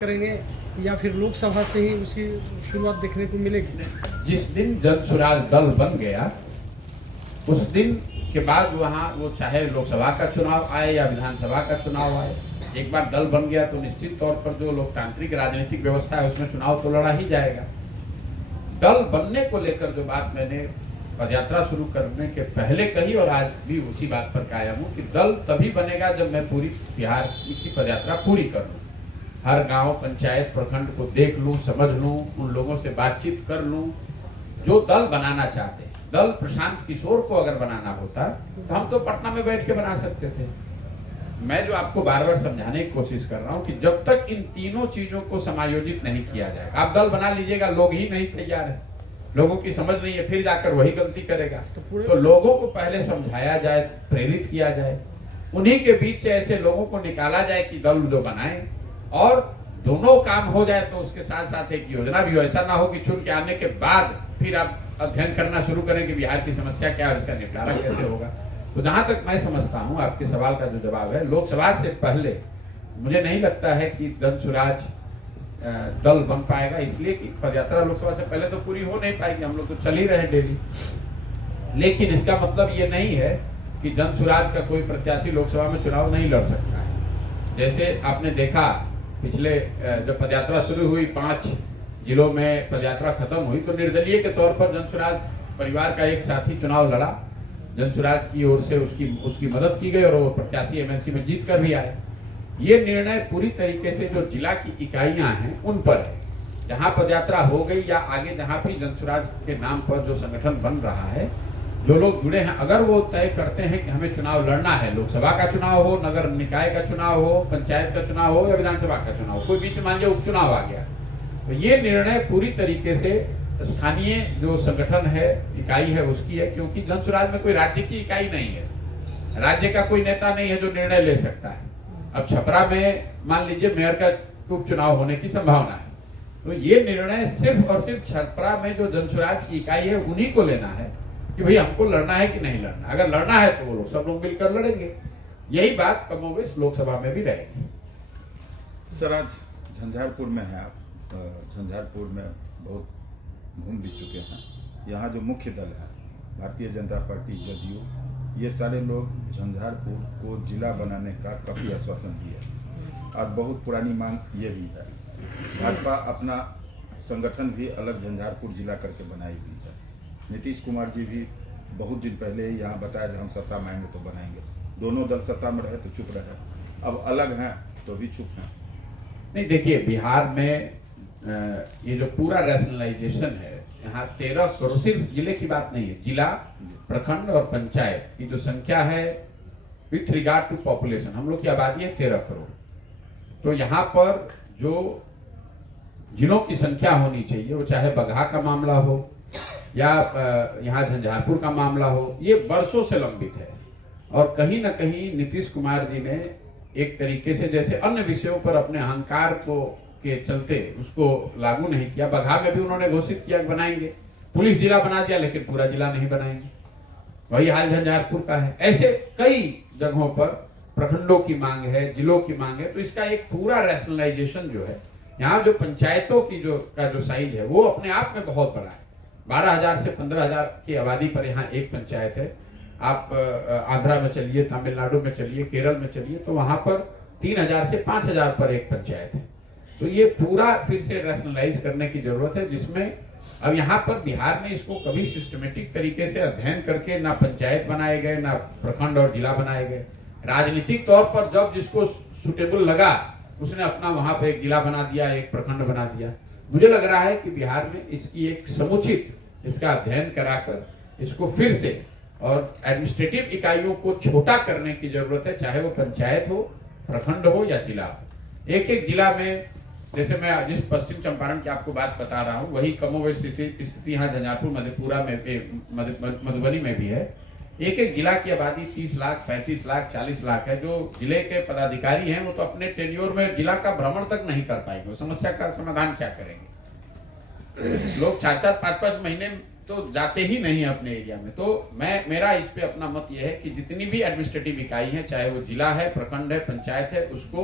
करेंगे या फिर लोकसभा से ही उसकी शुरुआत देखने को मिलेगी? जिस दिन जन स्वराज दल बन गया उस दिन के बाद वहाँ वो चाहे लोकसभा का चुनाव आए या विधानसभा का चुनाव आए, एक बार दल बन गया तो निश्चित तौर पर जो लोकतांत्रिक राजनीतिक व्यवस्था है उसमें चुनाव तो लड़ा ही जाएगा। दल बनने को लेकर जो बात मैंने पदयात्रा शुरू करने के पहले कही और आज भी उसी बात पर कायम हूँ कि दल तभी बनेगा जब मैं पूरी बिहार की पदयात्रा पूरी कर लूँ, हर गांव पंचायत प्रखंड को देख लूं, समझ लूं, उन लोगों से बातचीत कर लूं जो दल बनाना चाहते हैं। दल प्रशांत किशोर को अगर बनाना होता तो हम तो पटना में बैठ के बना सकते थे। मैं जो आपको बार बार समझाने की कोशिश कर रहा हूं कि जब तक इन तीनों चीजों को समायोजित नहीं किया जाएगा, आप दल बना लीजिएगा, लोग ही नहीं तैयार है, लोगों की समझ नहीं है, फिर जाकर वही गलती करेगा। तो लोगों को पहले समझाया जाए, प्रेरित किया जाए, उन्हीं के बीच से ऐसे लोगों को निकाला जाए कि दल जो बनाए और दोनों काम हो जाए। तो उसके साथ साथ एक योजना भी हो, ऐसा ना हो कि चुन के आने के बाद फिर आप अध्ययन करना शुरू करें कि बिहार की समस्या क्या है, इसका निपटारा कैसे होगा। तो जहां तक मैं समझता हूं आपके सवाल का जो जवाब है, लोकसभा से पहले मुझे नहीं लगता है कि जन स्वराज दल बन पाएगा, इसलिए कि पदयात्रा लोकसभा से पहले तो पूरी हो नहीं पाएगी, हम लोग तो चल ही रहे डेली। लेकिन इसका मतलब ये नहीं है कि जन स्वराज का कोई प्रत्याशी लोकसभा में चुनाव नहीं लड़ सकता है। जैसे आपने देखा पिछले जब पदयात्रा शुरू हुई 5 जिलों में पदयात्रा खत्म हुई तो निर्दलीय के तौर पर जन स्वराज परिवार का एक साथी चुनाव लड़ा, जन स्वराज की ओर से उसकी मदद की गई और वो प्रत्याशी एमएलसी में जीत कर भी आए। ये निर्णय पूरी तरीके से जो जिला की इकाइयां हैं उन पर है, जहां पदयात्रा हो गई या आगे जहां भी जन स्वराज के नाम पर जो संगठन बन रहा है, जो लोग जुड़े हैं, अगर वो तय करते हैं कि हमें चुनाव लड़ना है, लोकसभा का चुनाव हो, नगर निकाय का चुनाव हो, पंचायत का चुनाव हो या विधानसभा का चुनाव हो, कोई बीच मान लीजिए उपचुनाव आ गया, तो ये निर्णय पूरी तरीके से स्थानीय जो संगठन है, इकाई है उसकी है, क्योंकि जन स्वराज में कोई राज्य की इकाई नहीं है, राज्य का कोई नेता नहीं है जो निर्णय ले सकता है। अब छपरा में मान लीजिए मेयर का उपचुनाव होने की संभावना है, तो ये निर्णय सिर्फ और सिर्फ छपरा में जो जन स्वराज की इकाई है उन्हीं को लेना है कि भाई हमको लड़ना है कि नहीं लड़ना। अगर लड़ना है तो वो लोग सब लोग मिलकर लड़ेंगे। यही बात कमोबेश लोकसभा में भी रहेगी। सर, आज झंझारपुर में है आप, झंझारपुर में बहुत घूम भी चुके हैं। यहाँ जो मुख्य दल है भारतीय जनता पार्टी जदयू, ये सारे लोग झंझारपुर को जिला बनाने का काफ़ी आश्वासन दिए और बहुत पुरानी मांग ये भी है। भाजपा अपना संगठन भी अलग झंझारपुर जिला करके बनाई हुई है। नीतीश कुमार जी भी बहुत दिन पहले ही यहाँ बताया जब हम सत्ता में आएंगे तो बनाएंगे। दोनों दल सत्ता में रहे तो चुप रहे, अब अलग हैं तो भी चुप हैं। नहीं, देखिए बिहार में ये जो पूरा रैशनलाइजेशन है, यहाँ 13 करोड़, सिर्फ जिले की बात नहीं है, जिला, प्रखंड और पंचायत की जो संख्या है विथ रिगार्ड टू पॉपुलेशन, हम लोग की आबादी है 13 करोड़। तो यहाँ पर जो जिलों की संख्या होनी चाहिए, वो चाहे बगहा का मामला हो या यहाँ झंझारपुर का मामला हो, ये वर्षों से लंबित है और कहीं ना कहीं नीतीश कुमार जी ने एक तरीके से जैसे अन्य विषयों पर अपने अहंकार को के चलते उसको लागू नहीं किया। बगहा में भी उन्होंने घोषित किया बनाएंगे, पुलिस जिला बना दिया, लेकिन पूरा जिला नहीं बनाएंगे। वही हाल झंझारपुर का है। ऐसे कई जगहों पर प्रखंडों की मांग है, जिलों की मांग है, तो इसका एक पूरा रैशनलाइजेशन जो है, यहाँ जो पंचायतों की जो साइज है वो अपने आप में बहुत बड़ा है। 12,000 से 15,000 की आबादी पर यहाँ एक पंचायत है। आप आंध्रा में चलिए, तमिलनाडु में चलिए, केरल में चलिए, तो वहां पर 3,000 से 5,000 पर एक पंचायत है। तो ये पूरा फिर से रैशनलाइज करने की जरूरत है, जिसमें अब यहाँ पर बिहार में इसको कभी सिस्टमेटिक तरीके से अध्ययन करके ना पंचायत बनाए गए, ना प्रखंड और जिला बनाए गए। राजनीतिक तौर पर जब जिसको सुटेबल लगा उसने अपना वहां पे एक जिला बना दिया, एक प्रखंड बना दिया। मुझे लग रहा है कि बिहार में इसकी एक समुचित इसका अध्ययन कराकर इसको फिर से और एडमिनिस्ट्रेटिव इकाइयों को छोटा करने की जरूरत है, चाहे वो पंचायत हो, प्रखंड हो या जिला हो। एक एक जिला में, जैसे मैं जिस पश्चिम चंपारण की आपको बात बता रहा हूँ, वही कमोबेश स्थिति यहाँ झंझारपुर, मधेपुरा में, मधुबनी में भी है। एक एक जिला की आबादी 30 लाख, 35 लाख, 40 लाख है। जो जिले के पदाधिकारी हैं वो तो अपने टेन्योर में जिला का भ्रमण तक नहीं कर पाएंगे, समस्या का समाधान क्या करेंगे। लोग 4-4, 5-5 महीने तो जाते ही नहीं है अपने एरिया में। तो मेरा इस पे अपना मत यह है कि जितनी भी एडमिनिस्ट्रेटिव इकाई है, चाहे वो जिला है, प्रखंड है, पंचायत है, उसको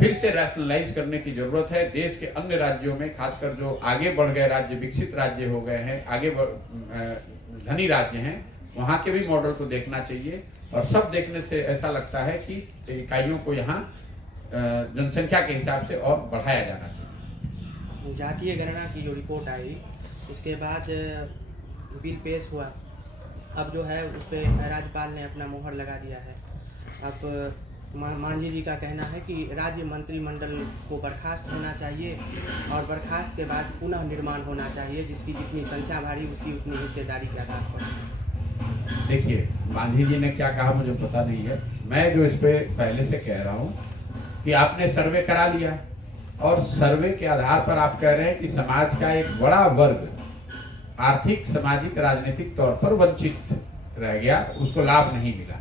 फिर से रैशनलाइज करने की जरूरत है। देश के अन्य राज्यों में, खासकर जो आगे बढ़ गए राज्य, विकसित राज्य हो गए हैं, आगे धनी राज्य हैं, वहां के भी मॉडल को देखना चाहिए। और सब देखने से ऐसा लगता है कि इकाइयों को यहाँ जनसंख्या के हिसाब से और बढ़ाया जाना चाहिए। जातीय गणना की जो रिपोर्ट आई उसके बाद बिल पेश हुआ, अब जो है उस पर राज्यपाल ने अपना मुहर लगा दिया है। अब मांझी जी का कहना है कि राज्य मंत्रिमंडल को बर्खास्त होना चाहिए और बर्खास्त के बाद पुनः निर्माण होना चाहिए, जिसकी जितनी संख्या भारी उसकी उतनी हिस्सेदारी के आधार पर। देखिए, मांझी जी ने क्या कहा मुझे पता नहीं है। मैं जो इस पे पहले से कह रहा हूँ कि आपने सर्वे करा लिया और सर्वे के आधार पर आप कह रहे हैं कि समाज का एक बड़ा वर्ग आर्थिक, सामाजिक, राजनीतिक तौर पर वंचित रह गया, उसको लाभ नहीं मिला।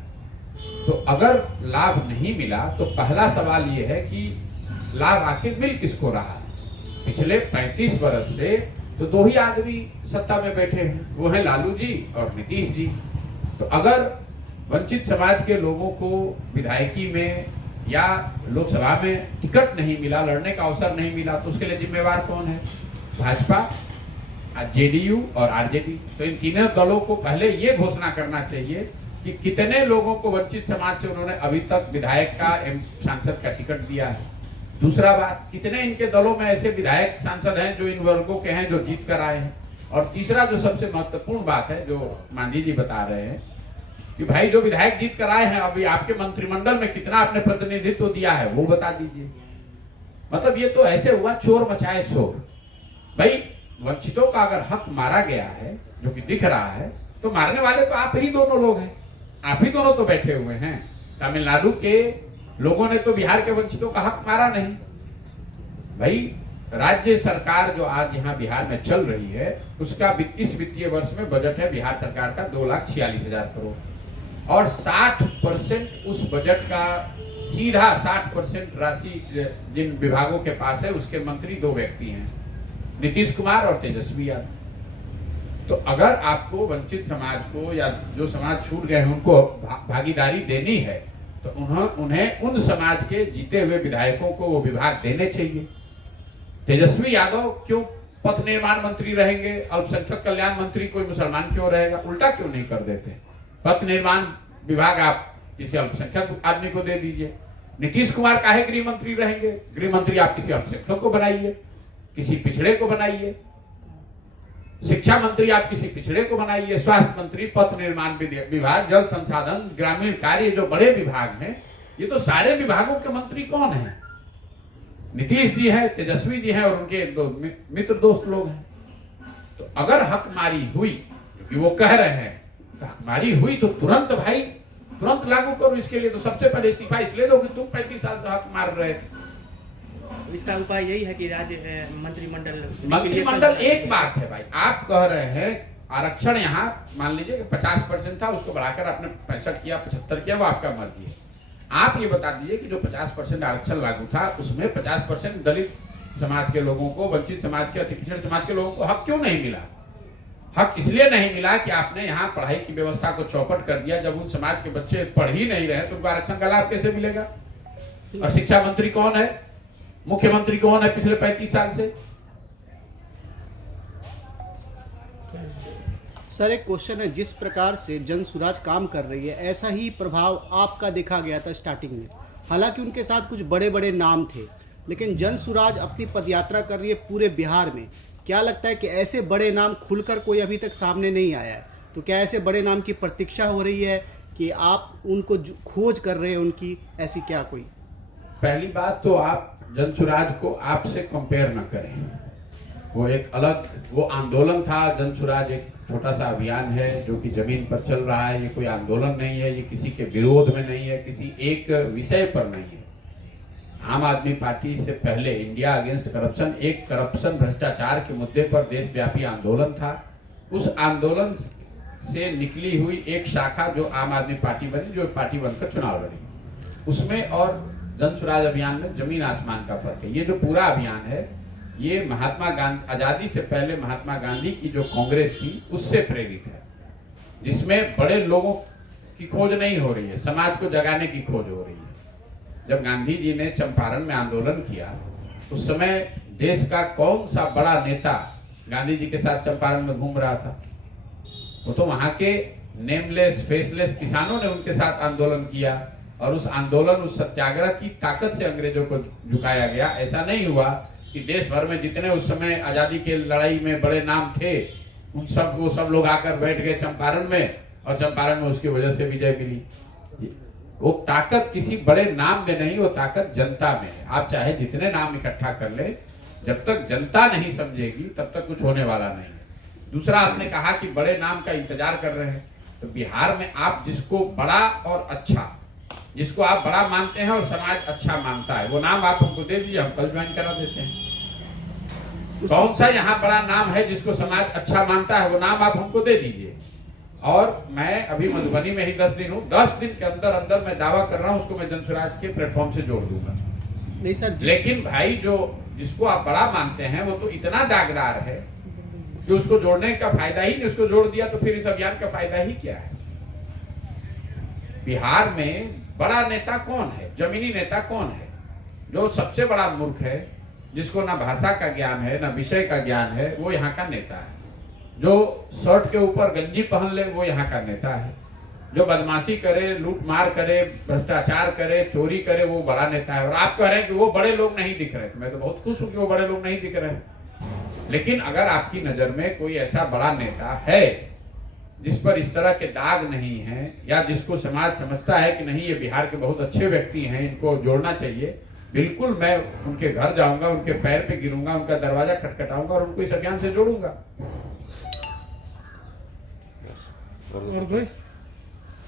तो अगर लाभ नहीं मिला तो पहला सवाल ये है कि लाभ आखिर मिल किसको रहा है। पिछले 35 वर्ष से तो दो ही आदमी सत्ता में बैठे हैं, वो है लालू जी और नीतीश जी। तो अगर वंचित समाज के लोगों को विधायकी में या लोकसभा में टिकट नहीं मिला, लड़ने का अवसर नहीं मिला, तो उसके लिए जिम्मेवार कौन है? भाजपा, जेडीयू और आरजेडी। तो इन तीनों दलों को पहले ये घोषणा करना चाहिए कि कितने लोगों को वंचित समाज से उन्होंने अभी तक विधायक का सांसद का टिकट दिया है। दूसरा बात, कितने इनके दलों में ऐसे विधायक सांसद हैं जो इन वर्गों के हैं, जो जीत कर आए हैं। और तीसरा जो सबसे महत्वपूर्ण बात है, जो मांझी जी बता रहे हैं कि भाई जो विधायक जीत कर आए हैं, अभी आपके मंत्रिमंडल में कितना आपने प्रतिनिधित्व दिया है वो बता दीजिए। मतलब ये तो ऐसे हुआ चोर मचाए शोर। भाई वंचितों का अगर हक मारा गया है, जो कि दिख रहा है, तो मारने वाले तो आप ही दोनों लोग हैं, आप ही दोनों तो बैठे हुए हैं। तमिलनाडु के लोगों ने तो बिहार के वंचितों का हक मारा नहीं। भाई राज्य सरकार जो आज यहाँ बिहार में चल रही है, उसका इस वित्तीय वर्ष में बजट है बिहार सरकार का 2,46,000 करोड़ और 60% उस बजट का सीधा 60% राशि जिन विभागों के पास है उसके मंत्री दो व्यक्ति हैं, नीतीश कुमार और तेजस्वी यादव। तो अगर आपको वंचित समाज को या जो समाज छूट गए हैं उनको भागीदारी देनी है तो उन्हें उन समाज के जीते हुए विधायकों को वो विभाग देने चाहिए। तेजस्वी यादव क्यों पथ निर्माण मंत्री रहेंगे? अल्पसंख्यक कल्याण मंत्री कोई मुसलमान क्यों रहेगा? उल्टा क्यों नहीं कर देते? पथ निर्माण विभाग आप किसी अल्पसंख्यक आदमी को दे दीजिए। नीतीश कुमार काहे गृह मंत्री रहेंगे? गृह मंत्री आप किसी अल्पसंख्यक को बनाइए, किसी पिछड़े को बनाइए। शिक्षा मंत्री आप किसी पिछड़े को बनाइए। स्वास्थ्य मंत्री, पथ निर्माण विभाग, जल संसाधन, ग्रामीण कार्य, जो बड़े विभाग हैं, ये तो सारे विभागों के मंत्री कौन हैं? नीतीश जी हैं, तेजस्वी जी हैं और उनके दो मित्र दोस्त लोग हैं। तो अगर हकमारी हुई, क्योंकि वो कह रहे हैं तो हकमारी हुई, तो तुरंत भाई तुरंत लागू करो। इसके लिए तो सबसे पहले इस्तीफा इसलिए दो कि तुम 35 साल से हक मार रहे थे। इसका उपाय यही है कि राज्य मंत्रिमंडल एक बात है भाई, आप कह रहे हैं आरक्षण यहाँ मान लीजिए कि 50% था, उसको बढ़ाकर आपने 65 किया, 75 किया, वो आपका मर्जी है। आप ये बता दीजिए कि जो 50% आरक्षण लागू था उसमें 50% दलित समाज के लोगों को, वंचित समाज के, अति पिछड़े समाज के लोगों को हक क्यों नहीं मिला? हक इसलिए नहीं मिला कि आपने यहाँ पढ़ाई की व्यवस्था को चौपट कर दिया। जब उन समाज के बच्चे पढ़ ही नहीं रहे तो उनको आरक्षण का लाभ कैसे मिलेगा? और शिक्षा मंत्री कौन है? मुख्यमंत्री कौन है पिछले 35 साल से? सर एक क्वेश्चन है, जिस प्रकार से जन सुराज काम कर रही है ऐसा ही प्रभाव आपका देखा गया था स्टार्टिंग में। हालांकि उनके साथ कुछ बड़े बड़े नाम थे, लेकिन जन सुराज अपनी पदयात्रा कर रही है पूरे बिहार में। क्या लगता है कि ऐसे बड़े नाम खुलकर कोई अभी तक सामने नहीं आया है? तो क्या ऐसे बड़े नाम की प्रतीक्षा हो रही है कि आप उनको खोज कर रहे हैं उनकी, ऐसी क्या कोई? पहली बात तो आप जन सुराज को आपसे कंपेयर न करें। वो एक अलग वो आंदोलन था। जन सुराज एक छोटा सा अभियान है जो कि जमीन पर चल रहा है। ये कोई आंदोलन नहीं है, ये किसी के विरोध में नहीं है, किसी एक विषय पर नहीं है। आम आदमी पार्टी से पहले इंडिया अगेंस्ट करप्शन एक करप्शन भ्रष्टाचार के मुद्दे पर देशव्यापी आंदोलन था। उस आंदोलन से निकली हुई एक शाखा जो आम आदमी पार्टी बनी, जो पार्टी बनकर चुनाव लड़ी, उसमें और जन सुराज अभियान में जमीन आसमान का फर्क है। ये जो पूरा अभियान है ये महात्मा गांधी, आजादी से पहले महात्मा गांधी की जो कांग्रेस थी उससे प्रेरित है, जिसमें बड़े लोगों की खोज नहीं हो रही है, समाज को जगाने की खोज हो रही है। जब गांधी जी ने चंपारण में आंदोलन किया, उस समय देश का कौन सा बड़ा नेता गांधी जी के साथ चंपारण में घूम रहा था? वो तो वहां के नेमलेस फेसलेस किसानों ने उनके साथ आंदोलन किया, और उस आंदोलन, उस सत्याग्रह की ताकत से अंग्रेजों को झुकाया गया। ऐसा नहीं हुआ कि देश भर में जितने उस समय आजादी के लड़ाई में बड़े नाम थे, उन सब लोग आकर बैठ गए चंपारण में, और चंपारण में उसकी वजह से विजय मिली। वो ताकत किसी बड़े नाम में नहीं, वो ताकत जनता में है। आप चाहे जितने नाम इकट्ठा कर ले, जब तक जनता नहीं समझेगी तब तक कुछ होने वाला नहीं है। दूसरा, आपने कहा कि बड़े नाम का इंतजार कर रहे हैं, तो बिहार में आप जिसको बड़ा और अच्छा, जिसको आप बड़ा मानते हैं और समाज अच्छा मानता है, वो नाम आप हमको दे दीजिए, हम कल ज्वाइन करा देते हैं। कौन सा यहाँ बड़ा नाम है जिसको समाज अच्छा मानता है, वो नाम आप हमको दे दीजिए। और मैं अभी मधुबनी में ही 10 दिन हूँ, 10 दिन के अंदर अंदर मैं दावा कर रहा हूँ, उसको मैं जनसुराज के प्लेटफॉर्म से जोड़ दूंगा। नहीं सर, लेकिन भाई जो जिसको आप बड़ा मानते हैं वो तो इतना दागदार है कि उसको जोड़ने का फायदा ही नहीं। उसको जोड़ दिया तो फिर इस अभियान का फायदा ही क्या है? बिहार में बड़ा नेता कौन है, जमीनी नेता कौन है? जो सबसे बड़ा मूर्ख है, जिसको ना भाषा का ज्ञान है, ना विषय का ज्ञान है, वो यहाँ का नेता है। जो शर्ट के ऊपर गंजी पहन ले, वो यहाँ का नेता है। जो बदमाशी करे, लूट मार करे, भ्रष्टाचार करे, चोरी करे, वो बड़ा नेता है। और आप कह रहे हैं कि वो बड़े लोग नहीं दिख रहे, तो मैं तो बहुत खुश हूं कि वो बड़े लोग नहीं दिख रहे हैं। लेकिन अगर आपकी नजर में कोई ऐसा बड़ा नेता है जिस पर इस तरह के दाग नहीं है, या जिसको समाज समझता है कि नहीं ये बिहार के बहुत अच्छे व्यक्ति हैं, इनको जोड़ना चाहिए, बिल्कुल मैं उनके घर जाऊंगा, उनके पैर पे गिरूंगा, उनका दरवाजा खटखटाऊंगा और उनको इस अभियान से जोड़ूंगा। और भाई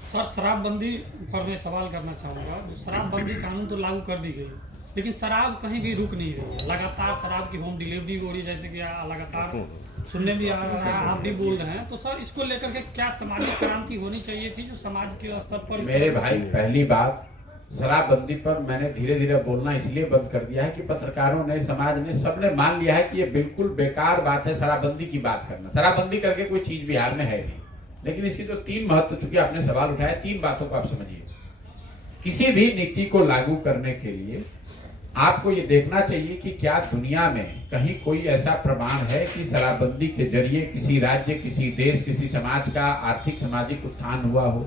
सर, शराबबंदी पर मैं सवाल करना चाहूँगा। जो शराबबंदी कानून तो लागू कर दी गई, लेकिन शराब कहीं भी रुक नहीं रही है। लगातार शराब की होम डिलीवरी हो रही है, जैसे कि लगातार सुनने भी आ रहा है, आप भी बोल रहे हैं। तो सर, इसको लेकर के क्या सामाजिक क्रांति होनी चाहिए थी जो समाज के स्तर पर? मेरे भाई, पहली बात, शराबबंदी पर मैंने धीरे धीरे बोलना इसलिए बंद कर दिया है कि पत्रकारों ने, समाज ने, सबने मान लिया है कि ये बिल्कुल बेकार बात है शराबबंदी की बात करना। शराबबंदी करके कोई चीज बिहार में है नहीं। लेकिन इसकी जो 3 महत्व, चूंकि आपने सवाल उठाया, 3 बातों को आप समझिए। किसी भी नीति को लागू करने के लिए आपको ये देखना चाहिए कि क्या दुनिया में कहीं कोई ऐसा प्रमाण है कि शराबबंदी के जरिए किसी राज्य, किसी देश, किसी समाज का आर्थिक सामाजिक उत्थान हुआ हो।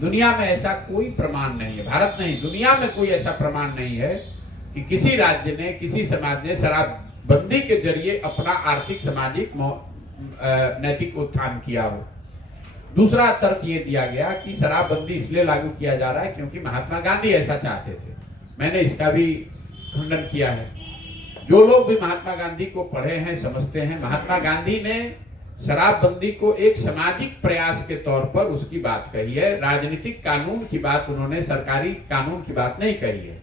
दुनिया में ऐसा कोई प्रमाण नहीं है। भारत नहीं, दुनिया में कोई ऐसा प्रमाण नहीं है कि किसी राज्य ने, किसी समाज ने शराबबंदी के जरिए अपना आर्थिक, सामाजिक, नैतिक उत्थान किया हो। दूसरा तर्क ये दिया गया कि शराबबंदी इसलिए लागू किया जा रहा है क्योंकि महात्मा गांधी ऐसा चाहते थे। मैंने इसका भी खंडन किया है। जो लोग भी महात्मा गांधी को पढ़े हैं, समझते हैं, महात्मा गांधी ने शराबबंदी को एक सामाजिक प्रयास के तौर पर उसकी बात कही है। राजनीतिक कानून की बात उन्होंने, सरकारी कानून की बात नहीं कही है।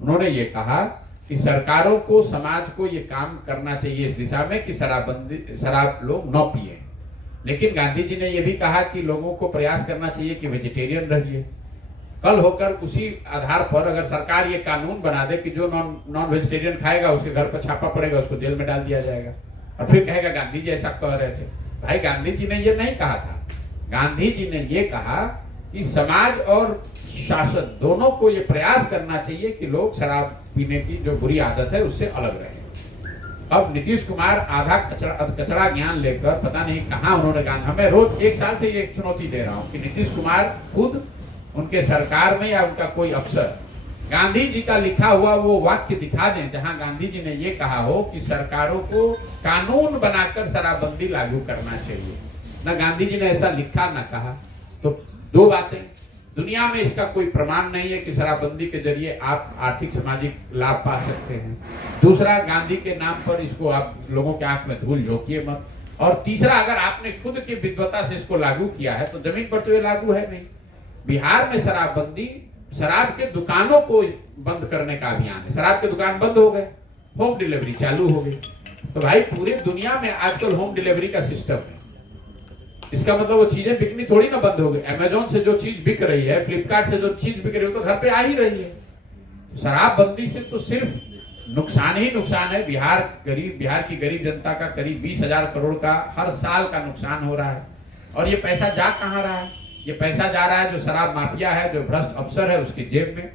उन्होंने ये कहा कि सरकारों को, समाज को ये काम करना चाहिए इस दिशा में कि शराब लोग न पिए। लेकिन गांधी जी ने यह भी कहा कि लोगों को प्रयास करना चाहिए कि वेजिटेरियन रहिए। कल होकर उसी आधार पर अगर सरकार ये कानून बना दे कि जो नॉन वेजिटेरियन खाएगा उसके घर पर छापा पड़ेगा, उसको जेल में डाल दिया जाएगा, और फिर कहेगा गांधी जी ऐसा कह रहे थे। भाई, गांधी जी ने ये नहीं कहा था। गांधी जी ने ये कहा कि समाज और शासन दोनों को ये प्रयास करना चाहिए कि लोग शराब पीने की जो बुरी आदत है उससे अलग रहे। अब नीतीश कुमार आधा कचरा ज्ञान लेकर पता नहीं कहां उन्होंने गांधी, हमें रोज 1 साल से ये चुनौती दे रहा हूं कि नीतीश कुमार खुद, उनके सरकार में या उनका कोई अफसर गांधी जी का लिखा हुआ वो वाक्य दिखा दें जहां गांधी जी ने ये कहा हो कि सरकारों को कानून बनाकर शराबबंदी लागू करना चाहिए। ना गांधी जी ने ऐसा लिखा ना कहा। तो 2 बातें, दुनिया में इसका कोई प्रमाण नहीं है कि शराबबंदी के जरिए आप आर्थिक सामाजिक लाभ पा सकते हैं। दूसरा, गांधी के नाम पर इसको आप लोगों के आंख में धूल झोंकिए मत। और तीसरा, अगर आपने खुद की विद्वता से इसको लागू किया है तो जमीन पर तो ये लागू है नहीं। बिहार में शराबबंदी, शराब के दुकानों को बंद करने का अभियान है। शराब के दुकान बंद हो गए, होम डिलीवरी चालू हो गई। तो भाई, पूरी दुनिया में आजकल होम डिलीवरी का सिस्टम है। इसका मतलब वो चीजें बिकनी थोड़ी ना बंद हो गई। अमेजोन से जो चीज बिक रही है, फ्लिपकार्ट से जो चीज बिक रही है, तो घर पे आ ही रही है। शराबबंदी से तो सिर्फ नुकसान ही नुकसान है। बिहार की गरीब जनता का करीब 20,000 करोड़ का हर साल का नुकसान हो रहा है। और ये पैसा जा कहां रहा है? ये पैसा जा रहा है जो शराब माफिया है, जो भ्रष्ट अफसर है, उसकी जेब में।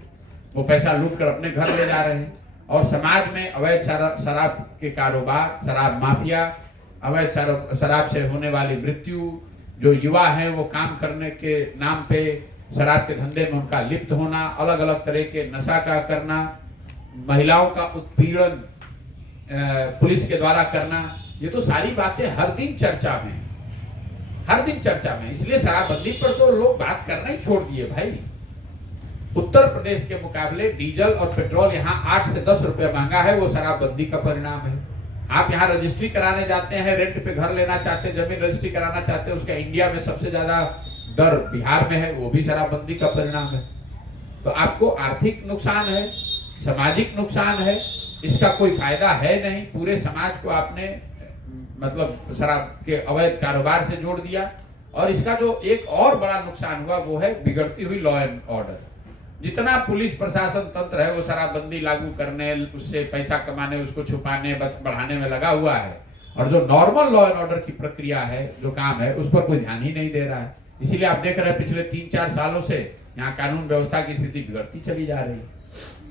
वो पैसा लूट कर अपने घर ले जा रहे हैं। और समाज में अवैध शराब के कारोबार, शराब माफिया, अवैध शराब से होने वाली मृत्यु, जो युवा हैं वो काम करने के नाम पे शराब के धंधे में उनका लिप्त होना, अलग अलग तरह के नशा का करना, महिलाओं का उत्पीड़न पुलिस के द्वारा करना, ये तो सारी बातें हर दिन चर्चा में, हर दिन चर्चा में। इसलिए शराबबंदी पर तो लोग बात करना ही छोड़ दिए भाई। उत्तर प्रदेश के मुकाबले डीजल और पेट्रोल यहाँ 8 से 10 रुपए महंगा है, वो शराबबंदी का परिणाम है। आप यहाँ रजिस्ट्री कराने जाते हैं, रेंट पे घर लेना चाहते हैं, जमीन रजिस्ट्री कराना चाहते हैं, उसका इंडिया में सबसे ज्यादा दर बिहार में है, वो भी शराबबंदी का परिणाम है। तो आपको आर्थिक नुकसान है, सामाजिक नुकसान है, इसका कोई फायदा है नहीं। पूरे समाज को आपने मतलब शराब के अवैध कारोबार से जोड़ दिया। और इसका जो एक और बड़ा नुकसान हुआ वो है बिगड़ती हुई लॉ एंड ऑर्डर। जितना पुलिस प्रशासन तंत्र है वो शराबबंदी लागू करने, उससे पैसा कमाने, उसको छुपाने बढ़ाने में लगा हुआ है, और जो नॉर्मल लॉ एंड ऑर्डर की प्रक्रिया है, जो काम है, उस पर कोई ध्यान ही नहीं दे रहा है। इसीलिए आप देख रहे हैं पिछले 3-4 सालों से यहाँ कानून व्यवस्था की स्थिति बिगड़ती चली जा रही है।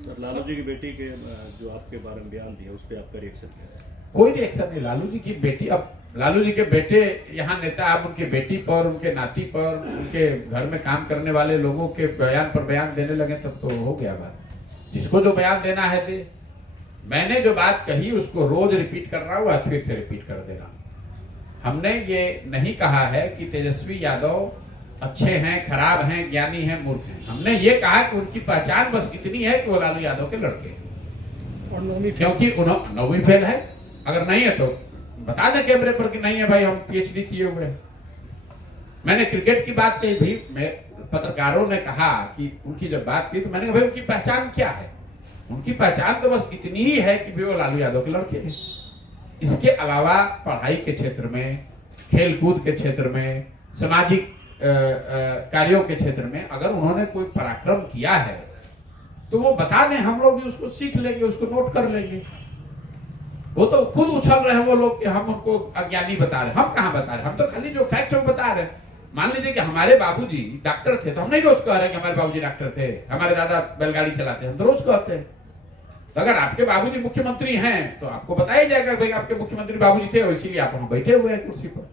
सर, लालू जी की बेटी के जो आपके बारे में बयान दिया, उस पर आपका रिएक्शन क्या है? कोई रिएक्शन नहीं। लालू जी की बेटी, अब लालू जी के बेटे यहाँ नेता, आप उनकी बेटी पर, उनके नाती पर, उनके घर में काम करने वाले लोगों के बयान पर बयान देने लगे तब तो हो गया बात। जिसको जो बयान देना है दे। मैंने जो बात कही उसको रोज रिपीट कर रहा हूँ, आज फिर से रिपीट कर दे रहा हूँ। हमने ये नहीं कहा है कि तेजस्वी यादव अच्छे हैं, खराब हैं, ज्ञानी हैं, मूर्ख हैं। हमने ये कहा कि उनकी पहचान बस इतनी है कि वो लालू यादव के लड़के हैं, क्योंकि उन्होंने 9वीं फेल है। अगर नहीं है तो बता दें कैमरे पर कि नहीं है भाई, हम पीएचडी किए हुए हैं। मैंने क्रिकेट की बात कही भी, मैं पत्रकारों ने कहा कि उनकी जब बात की तो मैंने कहा भाई उनकी पहचान क्या है? उनकी पहचान तो बस इतनी ही है कि भी वो लालू यादव के लड़के हैं। इसके अलावा पढ़ाई के क्षेत्र में, खेलकूद के क्षेत्र में, सामाजिक कार्यों के क्षेत्र में अगर उन्होंने कोई पराक्रम किया है तो वो बता दें, हम लोग भी उसको सीख लेंगे, उसको नोट कर लेंगे। वो तो खुद उछल रहे हैं वो लोग कि हम उनको अज्ञानी बता रहे हैं। हम कहाँ बता रहे हैं? हम तो खाली जो फैक्ट है वो बता रहे हैं। मान लीजिए कि हमारे बाबूजी डॉक्टर थे तो हम नहीं रोज कह रहे हैं कि हमारे बाबूजी डॉक्टर थे, हमारे दादा बैलगाड़ी चलाते हैं, हम तो रोज कहते हैं। तो अगर आपके बाबूजी मुख्यमंत्री हैं तो आपको बताया जाएगा भाई आपके मुख्यमंत्री बाबूजी थे, इसीलिए आप वहां बैठे हुए हैं कुर्सी पर।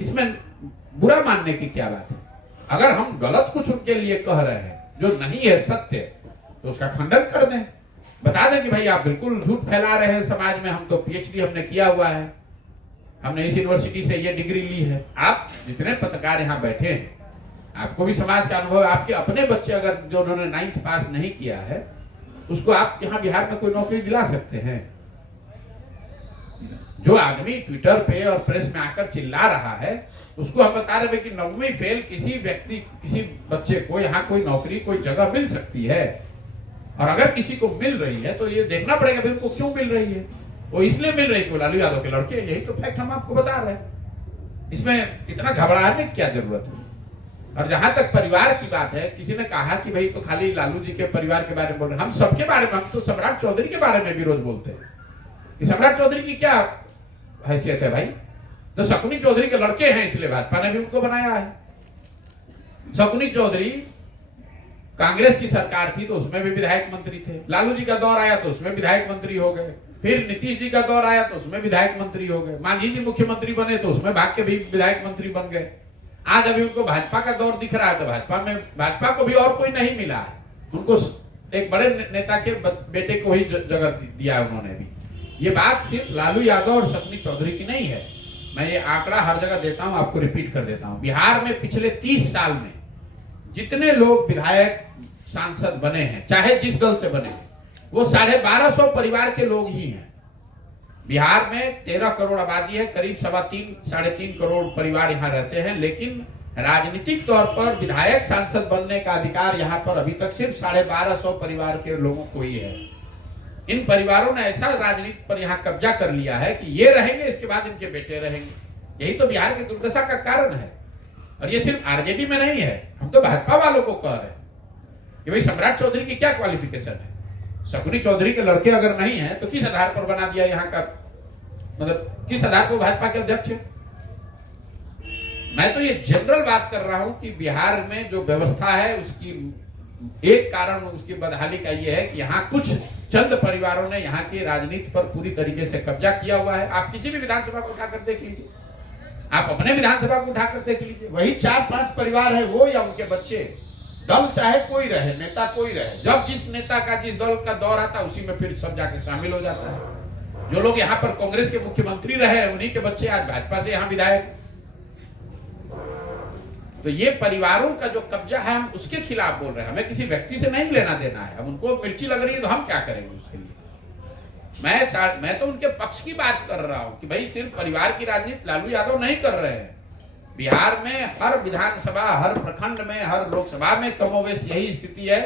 इसमें बुरा मानने की क्या बात है? अगर हम गलत कुछ उनके लिए कह रहे हैं जो नहीं है सत्य, तो उसका खंडन कर दें, बता दें कि भाई आप बिल्कुल झूठ फैला रहे हैं समाज में, हम तो पीएचडी हमने किया हुआ है, हमने इस यूनिवर्सिटी से ये डिग्री ली है। आप जितने पत्रकार यहाँ बैठे हैं, आपको भी समाज का अनुभव है। आपके अपने बच्चे अगर जो उन्होंने 9th पास नहीं किया है, उसको आप यहाँ बिहार में कोई नौकरी दिला सकते हैं? जो आदमी ट्विटर पे और प्रेस में आकर चिल्ला रहा है उसको हम बता रहे हैं कि 9वीं फेल किसी व्यक्ति, किसी बच्चे को यहाँ कोई नौकरी, कोई जगह मिल सकती है। और अगर किसी को मिल रही है तो ये देखना पड़ेगा भी उनको क्यों मिल रही है। वो इसलिए मिल रही है कि लालू यादव के लड़के, यही तो फैक्ट हम आपको बता रहे हैं। इसमें इतना घबराने की क्या जरूरत है? और जहां तक परिवार की बात है, किसी ने कहा कि भाई तो खाली लालू जी के परिवार के बारे में बोल रहे हैं। हम सबके बारे में, हम तो सम्राट चौधरी के बारे में भी रोज बोलते हैं कि सम्राट चौधरी की क्या हैसियत है भाई? तो शकुनी चौधरी के लड़के हैं, इसलिए भाजपा ने भी उनको बनाया है। शकुनी चौधरी कांग्रेस की सरकार थी तो उसमें भी विधायक मंत्री थे, लालू जी का दौर आया तो उसमें विधायक मंत्री हो गए, फिर नीतीश जी का दौर आया तो उसमें विधायक मंत्री हो गए, मांझी जी मुख्यमंत्री बने तो उसमें भाग के भी विधायक मंत्री बन गए। आज अभी उनको भाजपा का दौर दिख रहा है तो भाजपा को भी और कोई नहीं मिला है, उनको एक बड़े नेता के बेटे को ही जगह दिया है उन्होंने भी। ये बात सिर्फ लालू यादव और शकुनी चौधरी की नहीं है, मैं ये आंकड़ा हर जगह देता हूं, आपको रिपीट कर देता हूं। बिहार में पिछले 30 साल में जितने लोग विधायक सांसद बने हैं, चाहे जिस दल से बने हैं, वो 1250 परिवार के लोग ही हैं। बिहार में 13 करोड़ आबादी है, करीब 3.5 करोड़ परिवार यहाँ रहते हैं, लेकिन राजनीतिक तौर पर विधायक सांसद बनने का अधिकार यहाँ पर अभी तक सिर्फ 1250 परिवार के लोगों को ही है। इन परिवारों ने ऐसा राजनीति पर यहाँ कब्जा कर लिया है कि ये रहेंगे, इसके बाद इनके बेटे रहेंगे। यही तो बिहार की दुर्दशा का कारण है। और ये सिर्फ आरजेडी में नहीं है, हम तो भाजपा वालों को कह रहे हैं कि भाई सम्राट चौधरी की क्या क्वालिफिकेशन है? शकुनी चौधरी के लड़के अगर नहीं है तो किस आधार पर बना दिया यहाँ का, मतलब किस आधार पर भाजपा के अध्यक्ष है? मैं तो ये जनरल बात कर रहा हूं कि बिहार में जो व्यवस्था है उसकी एक कारण उसकी बदहाली का ये है कि यहाँ कुछ चंद परिवारों ने यहाँ की राजनीति पर पूरी तरीके से कब्जा किया हुआ है। आप किसी भी विधानसभा को उठाकर देख लीजिए, आप अपने विधानसभा को उठाकर देख लीजिए, वही 4-5 परिवार है, वो या उनके बच्चे। दल चाहे कोई रहे, नेता कोई रहे, जब जिस नेता का जिस दल का दौर आता है उसी में फिर सब जाके शामिल हो जाता है। जो लोग यहाँ पर कांग्रेस के मुख्यमंत्री रहे, उन्हीं के बच्चे आज भाजपा से यहाँ विधायक। तो ये परिवारों का जो कब्जा है, हम उसके खिलाफ बोल रहे हैं। हमें किसी व्यक्ति से नहीं लेना देना है। अब उनको मिर्ची लग रही है तो हम क्या करेंगे उसके लिए। मैं तो उनके पक्ष की बात कर रहा हूं कि भाई सिर्फ परिवार की राजनीति लालू यादव नहीं कर रहे हैं। बिहार में हर विधानसभा, हर प्रखंड में, हर लोकसभा में कमोवेश यही स्थिति है।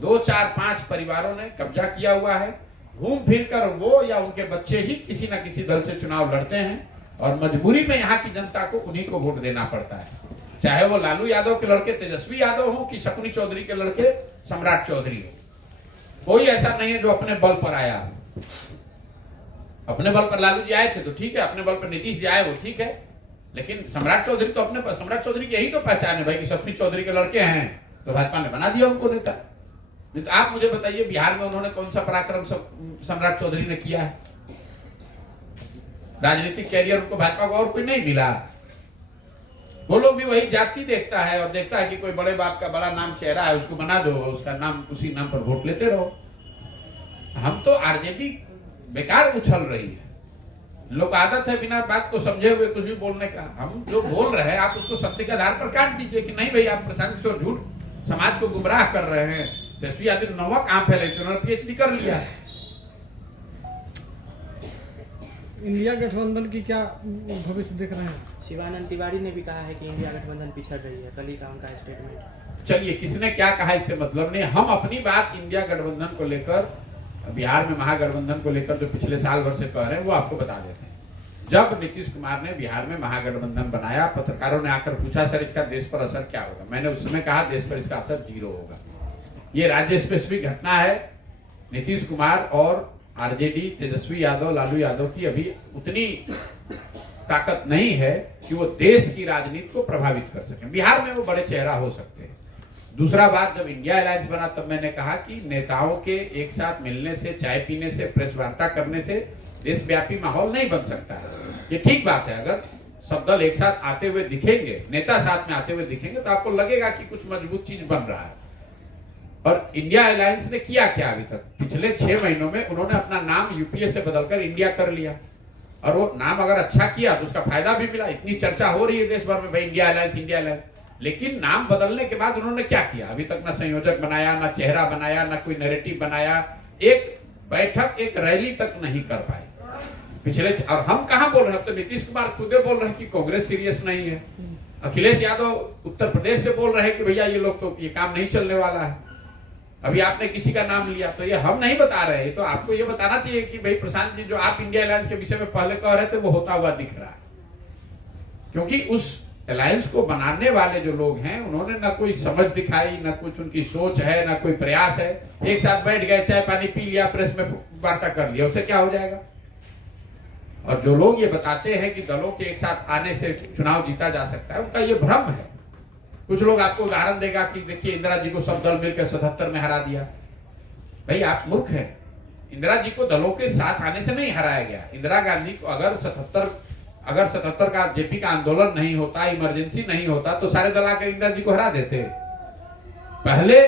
2, 4, 5 परिवारों ने कब्जा किया हुआ है। घूम फिर कर वो या उनके बच्चे ही किसी न किसी दल से चुनाव लड़ते हैं और मजबूरी में यहाँ की जनता को उन्हीं को वोट देना पड़ता है। चाहे वो लालू यादव के लड़के तेजस्वी यादव हो कि शकुनी चौधरी के लड़के सम्राट चौधरी हो। कोई ऐसा नहीं है जो अपने बल पर आया। अपने बल पर लालू जी आए थे तो ठीक है, अपने बल पर नीतीश जी आए वो ठीक है, लेकिन सम्राट चौधरी तो अपने सम्राट चौधरी की यही तो पहचान है भाई कि शकुनी चौधरी के लड़के हैं, तो भाजपा ने बना दिया उनको नेता। नहीं तो आप मुझे बताइए बिहार में उन्होंने कौन सा पराक्रम सम्राट चौधरी ने किया है? राजनीतिक कैरियर उनको भाजपा को और कोई नहीं मिला। वो लोग भी वही जाति देखता है और देखता है कि कोई बड़े बाप का बड़ा नाम चेहरा है, उसको बना दो, उसका नाम उसी नाम पर वोट लेते रहो। हम तो आरजेडी बेकार उछल रही है। लोग आदत है बिना बात को समझे हुए कुछ भी बोलने का। हम जो बोल रहे हैं आप उसको सत्य के आधार पर काट दीजिए कि नहीं भाई आप प्रशांत किशोर झूठ समाज को गुमराह कर रहे हैं। तेजस्वी यादव नवा कहां फैले थे, उन्होंने पीएचडी कर लिया। इंडिया गठबंधन की क्या भविष्य देख रहे हैं? शिवानंद तिवारी ने भी कहा है कि इंडिया गठबंधन पिछड़ रही है, कल ही का उनका स्टेटमेंट। चलिए किसने क्या कहा इससे मतलब नहीं। हम अपनी बात इंडिया गठबंधन को लेकर, बिहार में महागठबंधन को लेकर जो पिछले साल भर से कह रहे हैं वो आपको बता देते हैं। जब नीतीश कुमार ने बिहार में महागठबंधन बनाया, पत्रकारों ने आकर पूछा सर इसका देश पर असर क्या होगा। मैंने उस समय कहा देश पर इसका असर 0 होगा। ये राज्य स्पेसिफिक घटना है। नीतीश कुमार और आरजेडी, तेजस्वी यादव, लालू यादव की अभी उतनी ताकत नहीं है कि वो देश की राजनीति को प्रभावित कर सके। बिहार में वो बड़े चेहरा हो सकते हैं। दूसरा बात, जब इंडिया अलायंस बना तब मैंने कहा कि नेताओं के एक साथ मिलने से, चाय पीने से, प्रेस वार्ता करने से देशव्यापी माहौल नहीं बन सकता है। ये ठीक बात है। अगर सब दल एक साथ आते हुए दिखेंगे, नेता साथ में आते हुए दिखेंगे तो आपको लगेगा कि कुछ मजबूत चीज बन रहा है। और इंडिया अलायंस ने किया क्या अभी तक? पिछले 6 महीनों में उन्होंने अपना नाम यूपीए से बदलकर इंडिया कर लिया और वो नाम अगर अच्छा किया तो उसका फायदा भी मिला। इतनी चर्चा हो रही है देश भर में भाई इंडिया अलायंस, इंडिया अलायंस। लेकिन नाम बदलने के बाद उन्होंने क्या किया? अभी तक ना संयोजक बनाया, ना चेहरा बनाया, ना कोई नैरेटिव बनाया, एक बैठक, एक रैली तक नहीं कर पाए पिछले। और हम कहां बोल रहे हैं? अब तो नीतीश कुमार खुदे बोल रहे हैं कि कांग्रेस सीरियस नहीं है। अखिलेश यादव उत्तर प्रदेश से बोल रहे हैं कि भैया ये लोग तो ये काम नहीं चलने वाला है। अभी आपने किसी का नाम लिया तो ये हम नहीं बता रहे हैं, तो आपको ये बताना चाहिए कि भाई प्रशांत जी जो आप इंडिया अलायंस के विषय में पहले कह रहे थे वो होता हुआ दिख रहा है। क्योंकि उस अलायंस को बनाने वाले जो लोग हैं उन्होंने ना कोई समझ दिखाई, ना कुछ उनकी सोच है, ना कोई प्रयास है। एक साथ बैठ गए, चाय पानी पी लिया, प्रेस में वार्ता कर लिया, उससे क्या हो जाएगा? और जो लोग ये बताते हैं कि दलों के एक साथ आने से चुनाव जीता जा सकता है, उनका ये भ्रम है। कुछ लोग आपको उदाहरण देगा कि देखिए इंदिरा जी को सब दल मिलकर 77 में हरा दिया। भाई आप मूर्ख हैं। इंदिरा जी को दलों के साथ आने से नहीं हराया गया। इंदिरा गांधी को अगर 77 का जेपी का आंदोलन नहीं होता, इमरजेंसी नहीं होता तो सारे दल आकर इंदिरा जी को हरा देते। पहले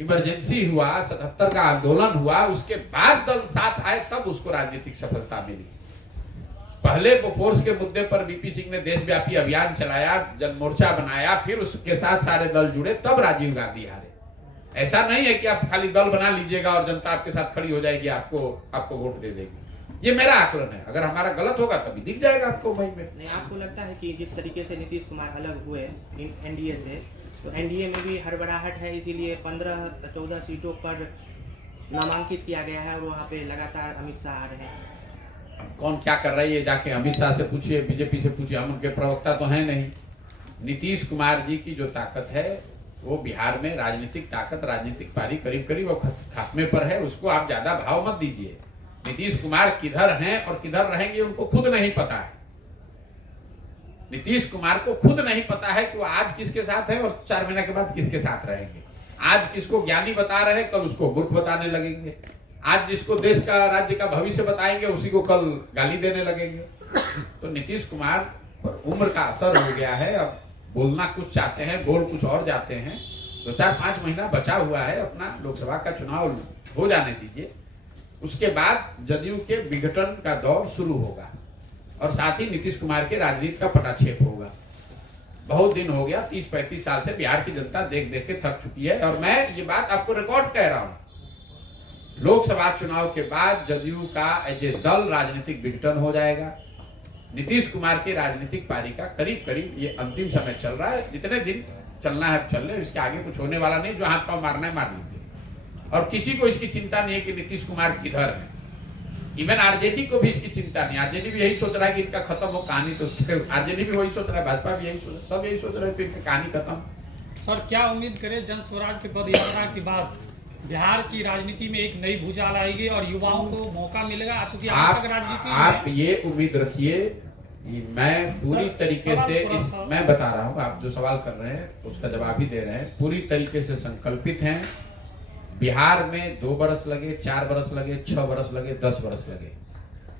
इमरजेंसी हुआ, 77 का आंदोलन हुआ, उसके बाद दल साथ आए, तब उसको राजनीतिक सफलता मिली। पहले बोफोर्स के मुद्दे पर वीपी सिंह ने देशव्यापी अभियान चलाया, जनमोर्चा बनाया, फिर उसके साथ सारे दल जुड़े, तब राजीव गांधी हारे। ऐसा नहीं है कि आप खाली दल बना लीजिएगा और जनता आपके साथ खड़ी हो जाएगी, आपको वोट दे देगी। ये मेरा आकलन है। अगर हमारा गलत होगा तभी दिख जाएगा आपको। भाई में नहीं, आपको लगता है कि जिस तरीके से नीतीश कुमार अलग हुए एनडीए से, तो एनडीए में भी हड़बड़ाहट है, इसीलिए 15-14 सीटों पर नामांकित किया गया है और वहाँ पे लगातार अमित शाह आ रहे हैं। कौन क्या कर रही है जाके अमित शाह से पूछिए, बीजेपी से पूछिए, हम उनके प्रवक्ता तो हैं नहीं। नीतीश कुमार जी की जो ताकत है वो बिहार में राजनीतिक ताकत, राजनीतिक पारी करीब करीब वो खात्मे पर है। उसको आप ज्यादा भाव मत दीजिए। नीतीश कुमार किधर हैं और किधर रहेंगे उनको खुद नहीं पता है। नीतीश कुमार को खुद नहीं पता है कि वो आज किसके साथ है और 4 महीने के बाद किसके साथ रहेंगे। आज किसको ज्ञानी बता रहे हैं, कल उसको मूर्ख बताने लगेंगे। आज जिसको देश का, राज्य का भविष्य बताएंगे, उसी को कल गाली देने लगेंगे। तो नीतीश कुमार पर उम्र का असर हो गया है। अब बोलना कुछ चाहते हैं, बोल कुछ और जाते हैं। 2-4-5 महीना बचा हुआ है, अपना लोकसभा का चुनाव हो जाने दीजिए। उसके बाद जदयू के विघटन का दौर शुरू होगा और साथ ही नीतीश कुमार के राजनीति का पटाक्षेप होगा। बहुत दिन हो गया, 30-35 साल से बिहार की जनता देख देख के थक चुकी है। और मैं ये बात आपको रिकॉर्ड कह रहा हूं, लोकसभा चुनाव के बाद जदयू का एज ए दल राजनीतिक विघटन हो जाएगा। नीतीश कुमार की राजनीतिक पारी का करीब करीब ये अंतिम समय चल रहा है। जितने दिन चलना है चल रहे, इसके आगे कुछ होने वाला नहीं। जो हाथ पांव मारना है मार लीजिए। और किसी को इसकी चिंता नहीं है कि नीतीश कुमार किधर है। इवन आरजेडी को भी इसकी चिंता नहीं। आरजेडी भी यही सोच रहा है कि इनका खत्म हो कहानी। तो उसके आरजेडी भी वही सोच रहा है, भाजपा भी यही सोच रहा है, सब यही सोच रहे हैं कि इनकी कहानी खत्म। सर क्या उम्मीद करें जन स्वराज के पद यात्रा के बाद बिहार की राजनीति में एक नई भूचाल आएगी और युवाओं को मौका मिलेगा? चूंकि आप ये उम्मीद रखिए। मैं पूरी तरीके से मैं बता रहा हूँ, आप जो सवाल कर रहे हैं उसका जवाब ही दे रहे हैं। पूरी तरीके से संकल्पित हैं। बिहार में 2 बरस लगे, 4 बरस लगे, 6 बरस लगे, 10 बरस लगे,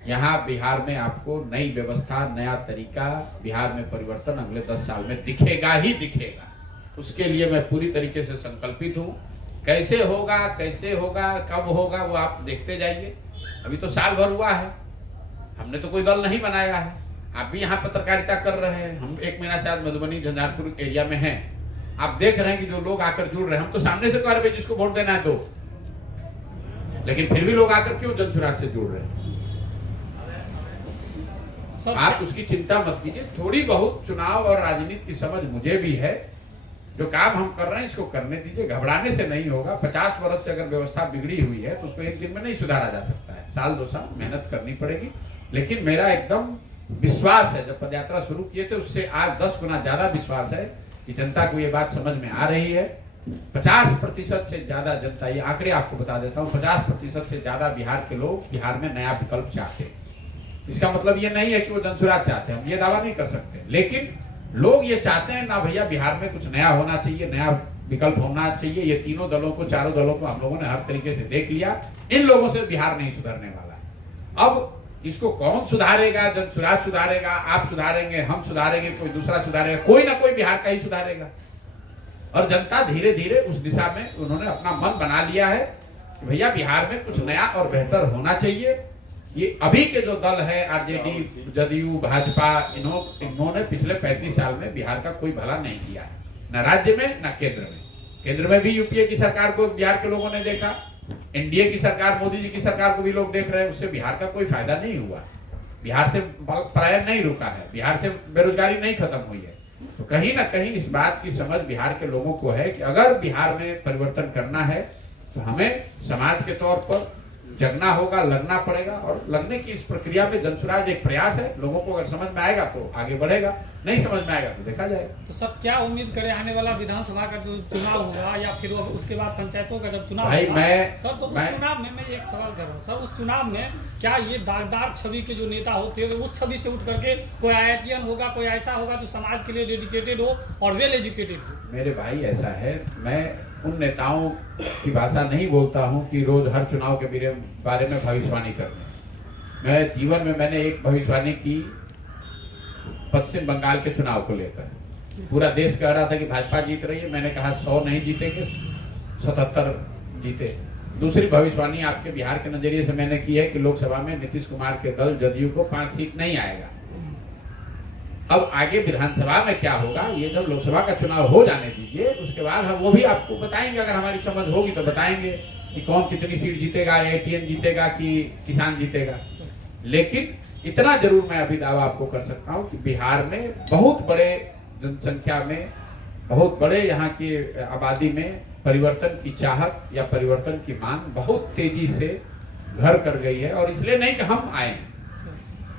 यहाँ बिहार में आपको नई व्यवस्था, नया तरीका, बिहार में परिवर्तन अगले 10 साल में दिखेगा ही दिखेगा। उसके लिए मैं पूरी तरीके से संकल्पित हूँ। कैसे होगा, कब होगा, वो आप देखते जाइए। अभी तो साल भर हुआ है, हमने तो कोई दल नहीं बनाया है। आप भी यहाँ पत्रकारिता कर रहे हैं। हम 1 महीना से आज मधुबनी झंझारपुर एरिया में हैं। आप देख रहे हैं कि जो लोग आकर जुड़ रहे हैं, हम तो सामने से कह रहे हैं जिसको वोट देना है दो, लेकिन फिर भी लोग आकर क्यों जनसुराज से जुड़ रहे हैं? आप उसकी चिंता मत कीजिए। थोड़ी बहुत चुनाव और राजनीति की समझ मुझे भी है। जो काम हम कर रहे हैं इसको करने दीजिए, घबराने से नहीं होगा। 50 वर्ष से अगर व्यवस्था बिगड़ी हुई है तो उसको एक दिन में नहीं सुधारा जा सकता है। साल 2 साल मेहनत करनी पड़ेगी। लेकिन मेरा एकदम विश्वास है, जब पदयात्रा शुरू किए थे उससे आज 10 गुना ज्यादा विश्वास है कि जनता को ये बात समझ में आ रही है। 50% से ज्यादा जनता, ये आंकड़े आपको बता देता हूँ, 50% से ज्यादा बिहार के लोग बिहार में नया विकल्प चाहते हैं। इसका मतलब ये नहीं है कि वो जनसुराज चाहते हैं, हम ये दावा नहीं कर सकते। लेकिन लोग ये चाहते हैं ना भैया, बिहार में कुछ नया होना चाहिए, नया विकल्प होना चाहिए। ये तीनों दलों को, चारों दलों को हम लोगों ने हर तरीके से देख लिया। इन लोगों से बिहार नहीं सुधरने वाला। अब इसको कौन सुधारेगा? जनसुराज सुधारेगा, आप सुधारेंगे, हम सुधारेंगे, कोई दूसरा सुधारेगा, कोई ना कोई बिहार का ही सुधारेगा। और जनता धीरे धीरे उस दिशा में उन्होंने अपना मन बना लिया है कि भैया बिहार में कुछ नया और बेहतर होना चाहिए। ये अभी के जो दल है, आरजेडी, जदयू, भाजपा, इन्होंने पिछले 35 साल में बिहार का कोई भला नहीं किया, न राज्य में न केंद्र में। केंद्र में भी यूपीए की सरकार को बिहार के लोगों ने देखा, एनडीए की सरकार, मोदी जी की सरकार को भी लोग देख रहे हैं। उससे बिहार का कोई फायदा नहीं हुआ। बिहार से पलायन नहीं रुका है, बिहार से बेरोजगारी नहीं खत्म हुई है। तो कहीं ना कहीं इस बात की समझ बिहार के लोगों को है कि अगर बिहार में परिवर्तन करना है तो हमें समाज के तौर पर जगना होगा, लगना पड़ेगा। और लगने की इस प्रक्रिया में जनसुराज एक प्रयास है। लोगों को अगर समझ में आएगा तो आगे बढ़ेगा, नहीं समझ में आएगा तो देखा जाएगा। तो सर क्या उम्मीद करें आने वाला विधानसभा का जो चुनाव होगा या फिर उसके बाद पंचायतों का जब चुनाव भाई होगा, मैं उस चुनाव में मैं एक सवाल कर रहा हूँ सर, उस चुनाव में क्या ये दागदार छवि के जो नेता होते हैं उस छवि से उठ करके कोई IITian होगा, कोई ऐसा होगा जो समाज के लिए डेडिकेटेड हो और वेल एजुकेटेड हो? मेरे भाई ऐसा है, मैं उन नेताओं की भाषा नहीं बोलता हूं कि रोज हर चुनाव के बारे में भविष्यवाणी करने। मैं जीवन में मैंने एक भविष्यवाणी की पश्चिम बंगाल के चुनाव को लेकर। पूरा देश कह रहा था कि भाजपा जीत रही है, मैंने कहा 100 नहीं जीतेंगे, 77 जीते। दूसरी भविष्यवाणी आपके बिहार के नजरिए से मैंने की है कि लोकसभा में नीतीश कुमार के दल जदयू को 5 सीट नहीं आएगा। अब आगे विधानसभा में क्या होगा, ये जब लोकसभा का चुनाव हो जाने दीजिए, उसके बाद हम वो भी आपको बताएंगे। अगर हमारी समझ होगी तो बताएंगे कि कौन कितनी सीट जीतेगा, IITian जीतेगा कि किसान जीतेगा। लेकिन इतना जरूर मैं अभी दावा आपको कर सकता हूं कि बिहार में बहुत बड़े जनसंख्या में, बहुत बड़े यहाँ की आबादी में परिवर्तन की चाहत या परिवर्तन की मांग बहुत तेजी से घर कर गई है। और इसलिए नहीं कि हम आए हैं,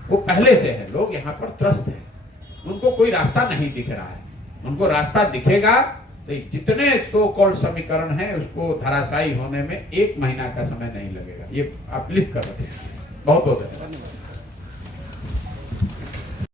वो पहले से है। लोग यहाँ पर त्रस्त हैं, उनको कोई रास्ता नहीं दिख रहा है। उनको रास्ता दिखेगा तो जितने सो कॉल्ड समीकरण हैं उसको धराशायी होने में 1 महीना का समय नहीं लगेगा। ये आप लिख कर रखें। बहुत बहुत धन्यवाद।